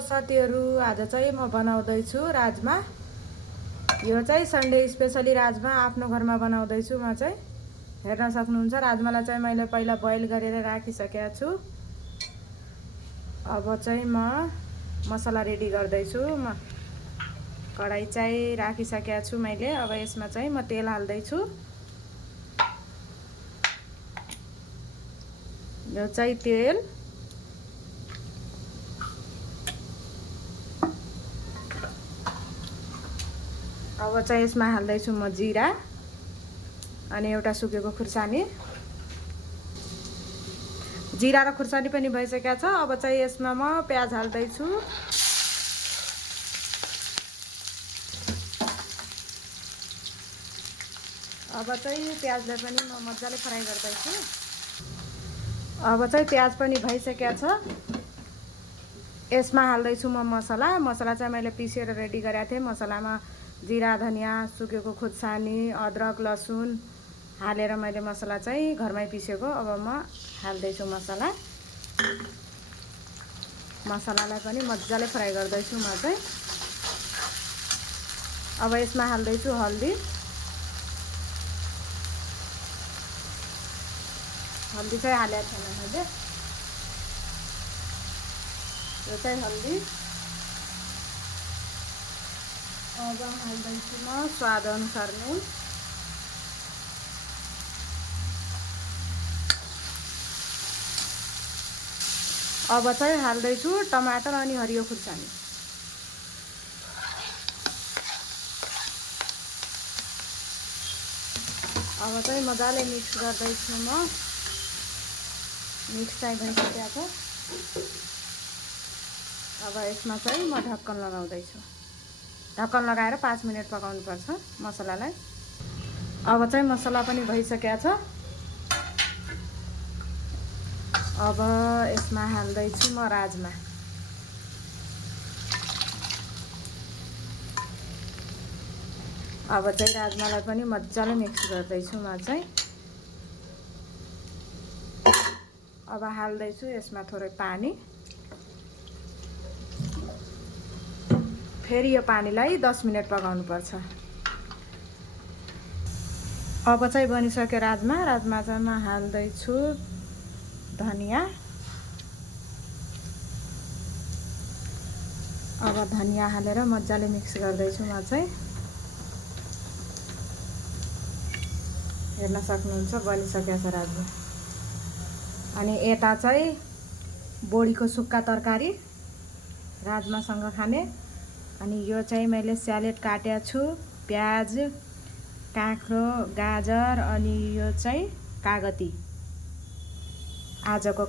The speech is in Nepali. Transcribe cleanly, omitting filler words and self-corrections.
साथीहरु, आज चाहिँ म बनाउँदै छु राजमा। यो चाहिँ सन्डे स्पेशली राजमा आफ्नो घरमा बनाउँदै छु म चाहिँ। हेर्न सक्नुहुन्छ राजमालाई चाहिँ मैले पहिला बोइल गरेर राखिसकेको छु। अब चाहिँ म मसला रेडी गर्दै छु। म कढाई चाहिँ राखिसकेको छु मैले। अब यसमा चाहिँ म तेल हाल्दै छु। यो चाहिँ तेल, अब चाहिँ यसमा हाल्दै छु म जिरा अनि एउटा सुकेको खुर्सानी। जिरा र खुर्सानी पनि भइसकेको छ। अब चाहिँ यसमा म प्याज हाल्दै छु। अब चाहिँ प्याजलाई पनि म मजाले फ्राई गर्दै छु। अब चाहिँ प्याज पनि भइसकेको छ। यसमा हाल्दै छु म मसला। मसला चाहिँ मैले पिसेर रेडी गरेको थिएँ। मसलामा जिरा, धनिया, सुकेको खुर्सानी, अदरक, लसुन हालेर मैले मसला चाहिँ घरमै पिसेको। अब म हाल्दै छु मसला। मसलालाई पनि मजाले फ्राई गर्दै छु म चाहिँ। अब यसमा हाल्दै छु हल्दी। हल्दी चाहिँ हालेको छैन मैले। यो चाहिँ हल्दी। अब हाल्दै छु म स्वाद अनुसार नुन। अब चाहिँ हाल्दै छु टमाटर अनि हरियो खुर्सानी। अब चाहिँ मजाले मिक्स गर्दै छु म। मिक्स चाहिँ भइसकेको छ। अब यसमा चाहिँ म ढक्कन लगाउँदै छु। ढक्कन लगाएर 5 मिनेट पकाउनु पर्छ मसलालाई। अब चाहिँ मसला पनि भइसकेको छ। अब यसमा हाल्दै छु म राजमा। अब चाहिँ राजमालाई पनि मजाले मिक्स गर्दै छु म चाहिँ। अब हाल्दै छु यसमा थोरै पानी। फेरि यो पानीलाई 10 मिनेट पकाउनु पर्छ। अब चाहिँ बनिसक्यो राजमा। राजमा चाहिँ म हाल्दै छु धनिया। अब धनिया हालेर मजाले मिक्स गर्दै छु म चाहिँ। हेर्न सक्नुहुन्छ बनिसकेको छ राजमा। अनि यता चाहिँ बोडीको सुक्खा तरकारी राजमासँग खाने। अनि यो चाहिँ मैले स्यालेड काटेको छु। प्याज, काँक्रो, गाजर अनि यो चाहिँ कागती। आजको